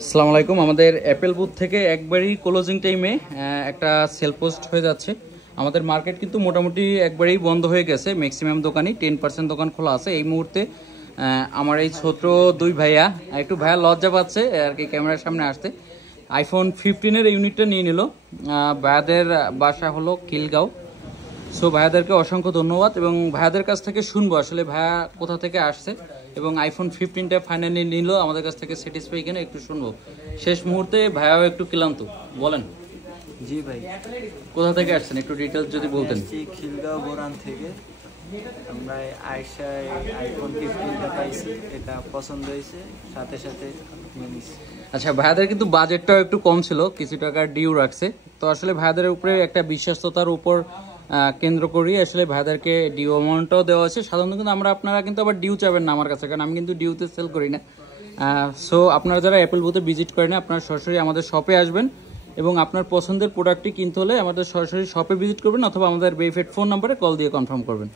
আসসালামু আলাইকুম। আমাদের অ্যাপেল বুথ থেকে একবারই ক্লোজিং টাইমে একটা সেল পোস্ট হয়ে যাচ্ছে। আমাদের মার্কেট কিন্তু মোটামুটি একবারেই বন্ধ হয়ে গেছে, ম্যাক্সিমাম দোকানই 10% দোকান খোলা আছে এই মুহূর্তে। আমার এই ছোট দুই ভাইয়া একটু লজ্জা পাচ্ছে আর কি ক্যামেরার সামনে আসতে। আইফোন 15-এর ইউনিটটা নিয়ে নিল। ভাইয়াদের বাসা হলো খিলগাঁও। সো ভাইয়াদেরকে অসংখ্য ধন্যবাদ এবং ভাইয়াদের কাছ থেকে শুনবো আসলে ভাইয়া কোথা থেকে আসছে এবং আইফোন 15টা ফাইনালি নিল আমাদের কাছ থেকে স্যাটিসফাই কিনা একটু শুনবো। শেষ মুহূর্তে ভাইয়াও একটু ক্লান্ত, বলেন। জি ভাই, কোথা থেকে আসছেন একটু ডিটেলস যদি বলতেন। খিলগাঁও বোরান থেকে। আমরা আয়শায় আইফোন 15টা পাইছি, এটা পছন্দ হয়েছে, সাথে সাথে নিয়েছি। আচ্ছা, ভাইয়াদের কিন্তু বাজেটটাও একটু কম ছিল, কিছু টাকার ডিউ রাখছে। তো আসলে ভাইয়াদের উপরে একটা বিশ্বাসতার উপর কেন্দ্র করি আসলে ভাইয়াদেরকে ডিউ অ্যামাউন্টটাও দেওয়া আছে। সাধারণত কিন্তু আপনারা কিন্তু আবার ডিউ চাবেন না আমার কাছে, কারণ আমি কিন্তু ডিউতে সেল করি না। সো আপনারা যারা অ্যাপেল বুথে ভিজিট করেন আপনারা সরাসরি আমাদের শপে আসবেন এবং আপনার পছন্দের প্রোডাক্টটি কিনতে হলে আমাদের সরাসরি শপে ভিজিট করবেন অথবা আমাদের ভেরিফাইড ফোন নাম্বারে কল দিয়ে কনফার্ম করবেন।